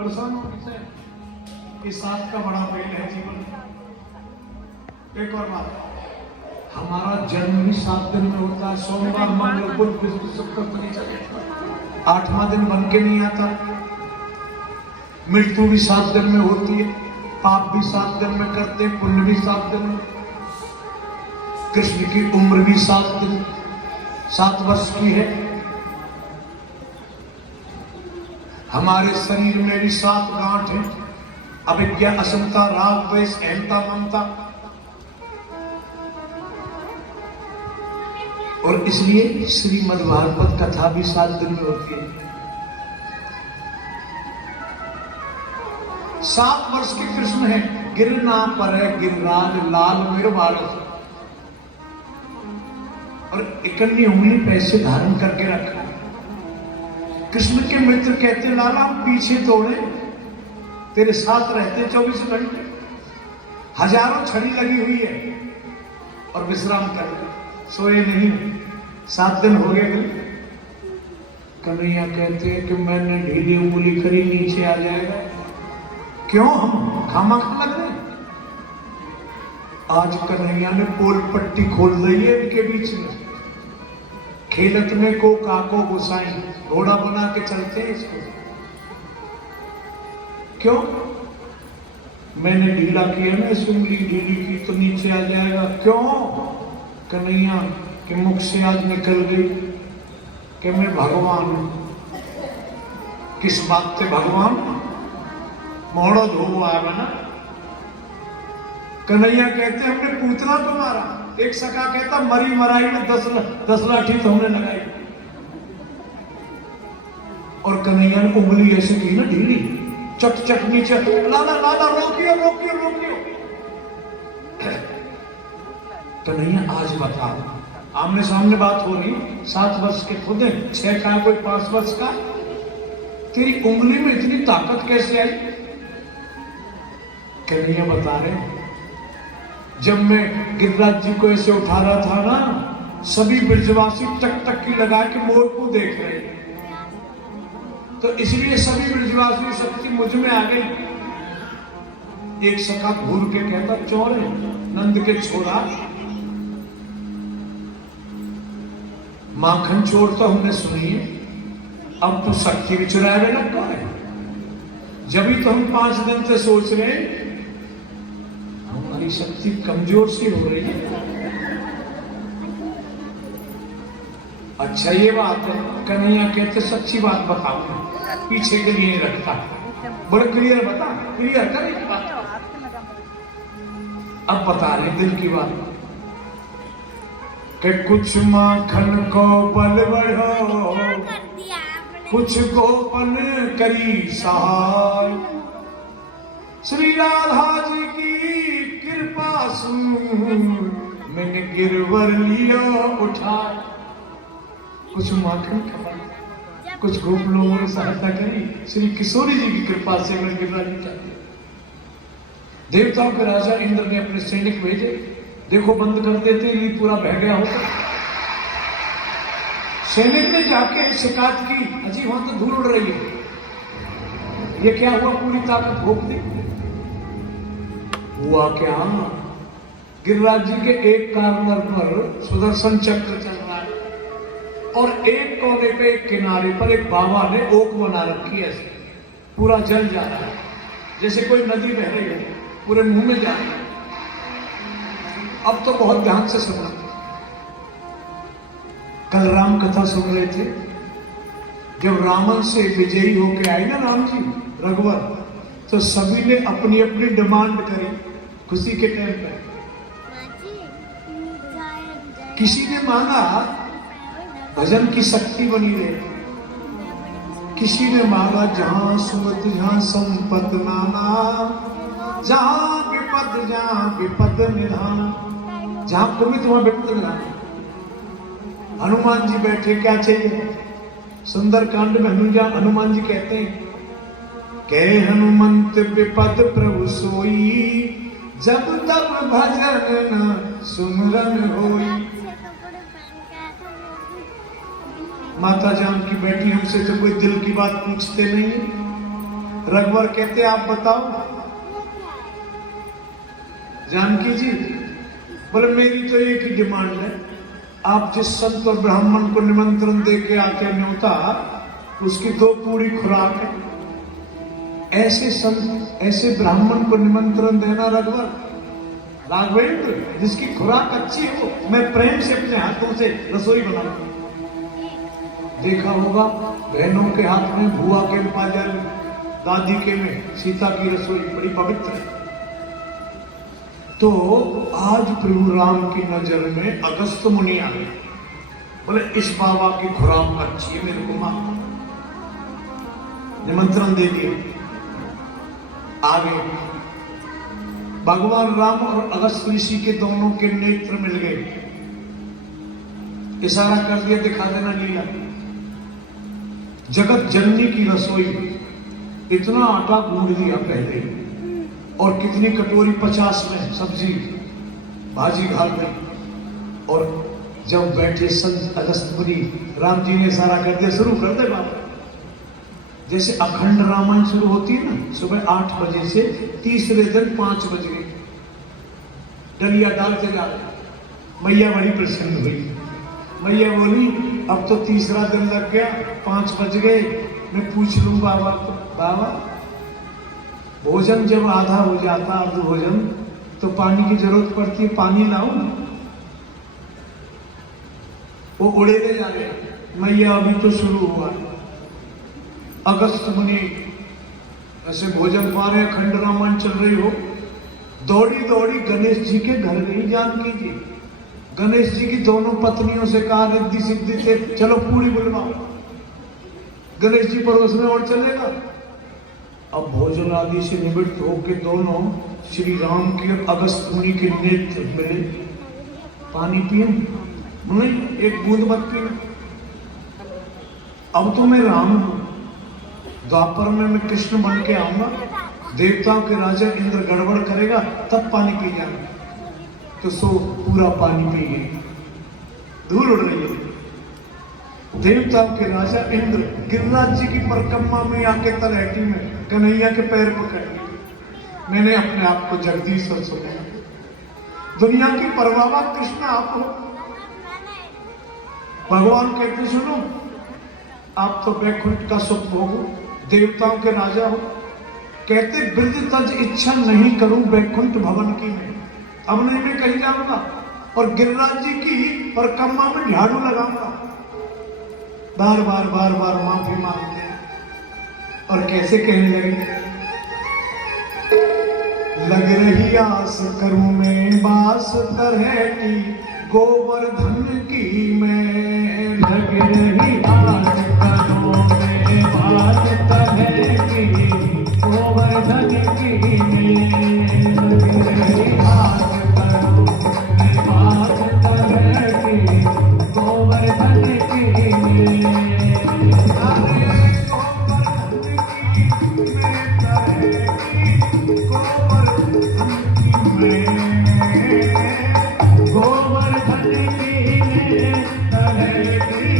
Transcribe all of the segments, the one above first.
परेशान होने से ये साथ का बड़ा मेल है जीवन। एक और बात, हमारा जन्म भी 7 दिन में होता है। सोमवार मंगल बुध बृहस्पति शुक्र नहीं चले, 8वां दिन बन के नहीं आता। मृत्यु भी 7 दिन में होती है, पाप भी 7 दिन में करते, पुण्य भी 7 दिन में। कृष्ण की उम्र भी 7 वर्ष की है। हमारे शरीर में भी 7 गांठ है, अविद्या, असमता, राग, द्वेष, अहंता, ममता। और इसलिए श्रीमद् भागवत कथा भी 7 दिन में होती है। 7 वर्ष के कृष्ण है, गिरना पर गिरिराज लाल मेरे बालक। और 51 उंगली पैसे धारण करके रखा। कृष्ण के मित्र कहते लाला पीछे तोड़े, तेरे साथ रहते 24 घंटे, हजारों छड़ी लगी हुई है और विश्राम कर सोए नहीं। 7 दिन हो गए। कन्हैया कहते हैं कि मैंने ढीली उंगली करी, नीचे आ जाएगा। क्यों हम खामखा लग रहे? आज कन्हैया ने पोल पट्टी खोल दी है इनके बीच में। खेलत में को काको गुसाई, घोड़ा बना के चलते हैं इसको। क्यों? मैंने ढीला किया ना, इस उंगली ढीली की तो नीचे आ जाएगा। क्यों? कन्हैया के मुख से आज निकल गई कि मैं भगवान हूं। किस बात से भगवान? मोड़ो धो आया ना। कन्हैया कहते हमने पूतना को मारा। एक सखा कहता मरी मराई में 10 लाठी तो हमने लगाई। और कन्हैया ने उंगली ऐसे की ना ढीली, चट चट नीचे, लाला लाला रोकियो रोकियो रोकियो। कन्हैया आज बता, आमने सामने बात हो रही, 7 वर्ष के खुद है, 6 का कोई 5 वर्ष का, तेरी उंगली में इतनी ताकत कैसे आई? कन्हैया बता रहे जब मैं गिरिराज जी को ऐसे उठा रहा था ना, सभी ब्रजवासी टक टक की लगा के मोर को देख रहे, तो इसलिए सभी ब्रजवासी शक्ति मुझ में आ गई। एक सखा घूर के कहता चोर है नंद के छोरा, माखन चोर तो हमने सुनी है, अब तो शक्ति भी चुराने लगता है। जब ही तो हम 5 दिन से सोच रहे हैं हमारी शक्ति कमजोर सी हो रही है। अच्छा ये बात है। कन्हैया कहते सच्ची बात बताओ, पीछे के लिए रखता, बड़ा क्लियर बता, क्लियर करे बात। अब बता रहे दिल की बात कि कुछ माखन को बल बढ़ो, कुछ गोपन करी सहाय। श्री राधा जी की कृपा सुन, मैंने गिरवर लियो उठा। कुछ माखन खबर, कुछ गोप लोगों ने सहायता करी। श्री किशोरी जी की कृपा से मैं गिरराज जी चाहती। देवताओं के राजा इंद्र ने अपने सैनिक भेजे, देखो बंद कर देते, ये पूरा बह गया होता। सैनिक ने जाके शिकायत की, अजी वहां तो धूल उड़ रही है, ये क्या हुआ? पूरी ताकत भोग दी। हुआ क्या? गिरिराज जी के एक कार्नर पर सुदर्शन चक्र चल रहा है और एक कोने पे, एक किनारे पर एक बाबा ने ओक बना रखी है, पूरा जल जा रहा है, जैसे कोई नदी बह रही है, पूरे मुंह में जा रहा है। अब तो बहुत ध्यान से सुनना। कल राम कथा सुन रहे थे, जब रावण से विजयी होके आए ना राम जी रघुवर, तो सभी ने अपनी अपनी डिमांड करी खुशी के टाइम पे। किसी ने मांगा भजन की शक्ति बनी रहे, किसी ने मांगा जहां सुमत जहां संपत नाना, जहां विपद निधान, जहां पुमित वहां विपद निधान। हनुमान जी बैठे, क्या चाहिए? सुंदर कांड में हनुमान जी कहते हैं, कहे हनुमंत विपद प्रभु सोई, जब तब भजन न सुमरन होई। माता जानकी बैठी, हमसे तो कोई दिल की बात पूछते नहीं। रघुवर कहते आप बताओ जानकी जी। बोले मेरी तो एक ही डिमांड है, आप जिस संत और ब्राह्मण को निमंत्रण दे के आके न्योता उसकी 2 पूरी खुराक है। ऐसे संत ऐसे ब्राह्मण को निमंत्रण देना रघुवर, राघवेंद्र जिसकी खुराक अच्छी हो, मैं प्रेम से अपने हाथों से रसोई बनाऊंगा। देखा होगा बहनों के हाथ में, बुआ के पाजल, दादी के में सीता की रसोई बड़ी पवित्र है। तो आज प्रभु राम की नजर में अगस्त मुनि आ गए। बोले इस बाबा की खुराक अच्छी है, मेरे को मां निमंत्रण दे दिया। आगे भगवान राम और अगस्त ऋषि के दोनों के नेत्र मिल गए। इशारा कर दिया दिखा देना लीला। जगत जननी की रसोई, इतना आटा गूंद दिया पहले और कितनी कटोरी 50 में सब्जी भाजी घाल गई। और जब बैठे संत अगस्त मुनि, राम जी ने इशारा कर दिया शुरू कर दे बाबा। जैसे अखंड रामायण शुरू होती है ना सुबह 8 बजे से, तीसरे दिन 5 बजे डलिया डालते जा रहे। मैया बड़ी प्रसन्न हुई। मैया बोली अब तो तीसरा दिन लग गया, 5 बज गए, मैं पूछ लूं बाबा को, बाबा भोजन जब आधा हो जाता, अर्ध भोजन, तो पानी की जरूरत पड़ती है, पानी लाऊं? वो उड़े ले जा रहे, मैया अभी तो शुरू हुआ। अगस्त मुनि ऐसे भोजन पा रहे, अखंड रामायण चल रही हो, दौड़ी दौड़ी गणेश जी के घर गई जानकी जी। गणेश जी की दोनों पत्नियों से कहा रिद्धि सिद्धि से चलो पूरी बुलवाओ। गणेश जी पड़ोस में और चलेगा। अब भोजन आदि से निवृत्त होकर दोनों श्री राम के अगस्त मुनि के नेत्र मिले। पानी पिए? नहीं, एक बूंद मत पीना। अब तो मैं राम हूं, द्वापर में मैं कृष्ण बन के आऊंगा, देवताओं के राजा इंद्र गड़बड़ करेगा तब पानी पी जाना। तो सो पूरा पानी पी गए, धूल उड़ रही है। देवताओं के राजा इंद्र गिरिराज जी की परिक्रमा में आके तलहटी में कन्हैया के पैर पकड़ लिए। मैंने अपने आप को जगदीश्वर सुना। दुनिया की परवावा कृष्ण आप हो। भगवान कहते सुनो, आप तो वैकुंठ का सुख भोगो, देवताओं के राजा हो। कहते ब्रज तज इच्छा नहीं करूं वैकुंठ भवन की मैं, अब नहीं मैं कहीं जाऊंगा और गिरिराज जी की परिक्रमा में झाड़ू लगाऊंगा। बार बार बार बार माफी मांगते हैं और कैसे कहने लगे, लग रही आस करूं मैं बास तरह की गोवर्धन की मैं, लग रही आस करूं मैं बास तरह की गोवर्धन की मैं, लग रही आस करूं मैं बास तरह की गोवर्धन की मैं, अरे गोवर्धन की मैं तरह की गोवर्धन की मैं, गोवर्धन की मैं तरह की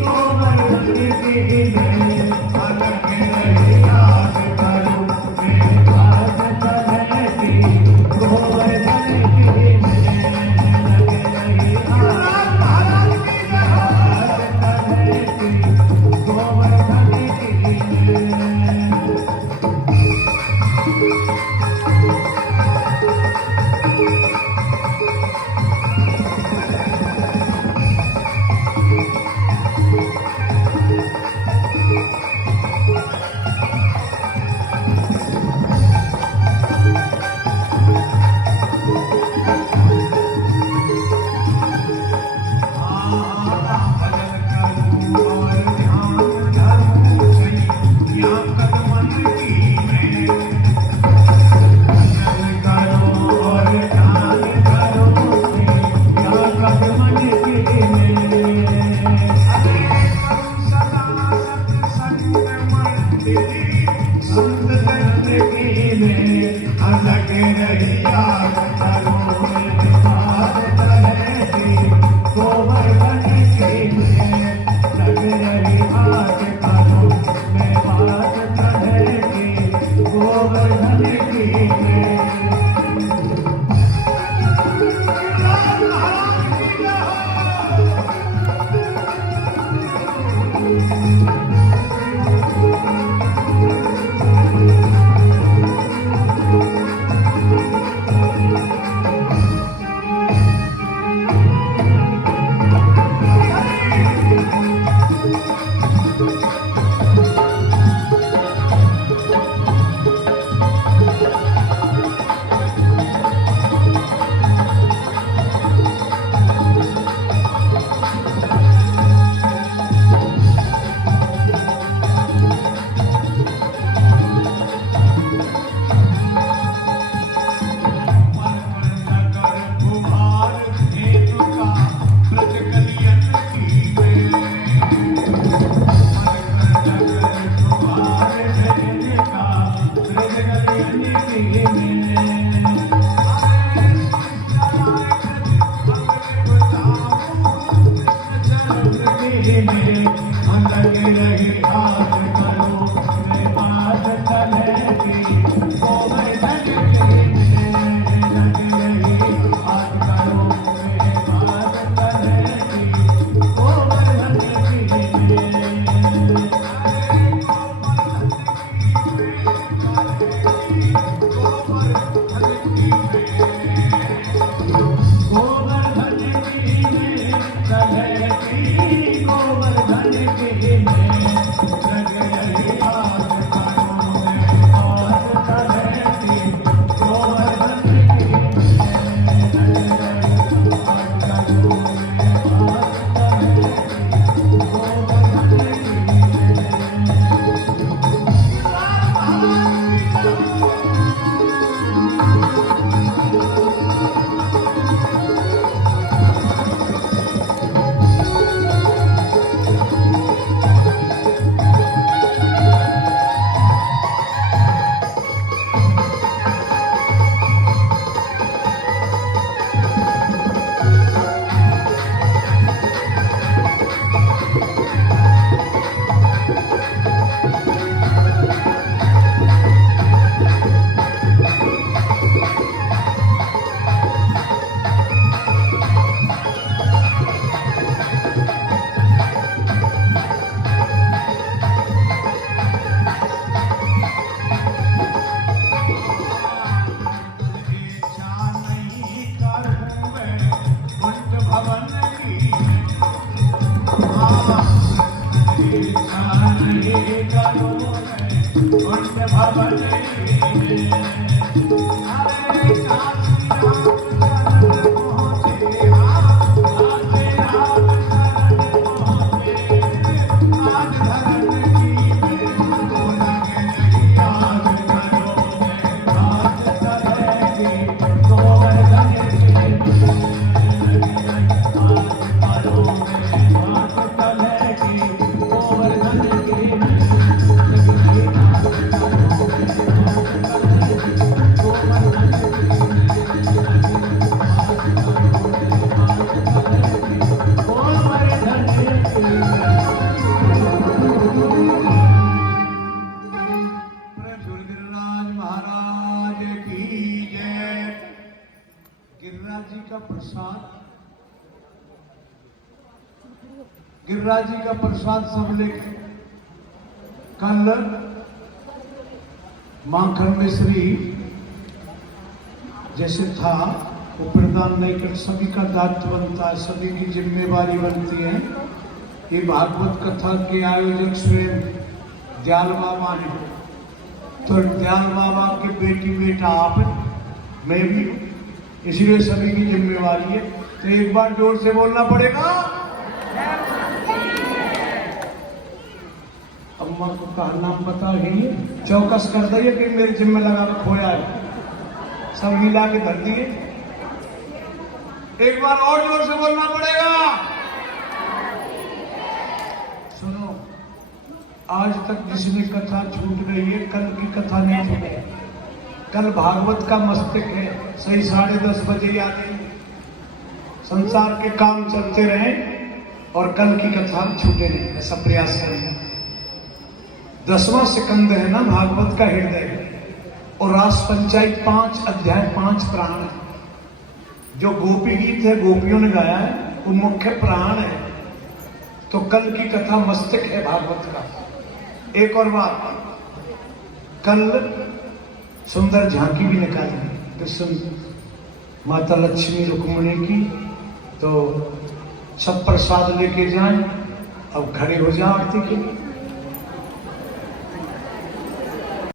गोवर्धन की मैं, अलग रही याद करूं मैं बात तरह की गोवर्धन की मैं, अलग रही याद करूं मैं बात तरह की गोवर्धन की मैं। अलग रही याद करूं मैं बात तरह की गोवर्धन की मैं, लग रही याद करूं मैं बात तरह की गिरिराज जी का प्रसाद सब लेके कल माखन मिश्री जैसे था वो प्रदान नहीं कर, सभी का दायित्व बनता है, सभी की जिम्मेवारी बनती है। ये भागवत कथा के आयोजक स्वयं दयाल बाबा ने, तो दयाल बाबा के बेटी बेटा आप, मैं भी, इसलिए सभी की जिम्मेवारी है। तो एक बार जोर से बोलना पड़ेगा। अम्मा को कहा नाम बता ही चौकस कर दिए कि मेरे जिम्मे लगा के खोया है, सब मिला के धर दिए। एक बार और जोर से बोलना पड़ेगा। सुनो, आज तक जिसमें कथा छूट गई है, कल की कथा नहीं छूटेगी। कल भागवत का मस्तक है, सही 10:30 बजे आ गई। संसार के काम चलते रहे और कल की कथा छूटे नहीं, ऐसा प्रयास करें। 10वां स्कंद है ना भागवत का हृदय, और रास पंचायत 5 अध्याय 5 प्राण है। जो गोपी गीत है गोपियों ने गाया है, वो मुख्य प्राण है। तो कल की कथा मस्तक है भागवत का। एक और बात, कल सुंदर झांकी भी निकाली कृष्ण माता लक्ष्मी रुक्मिणी की, तो सब प्रसाद लेके जाएं। अब खड़े हो जाओ आरती के लिए।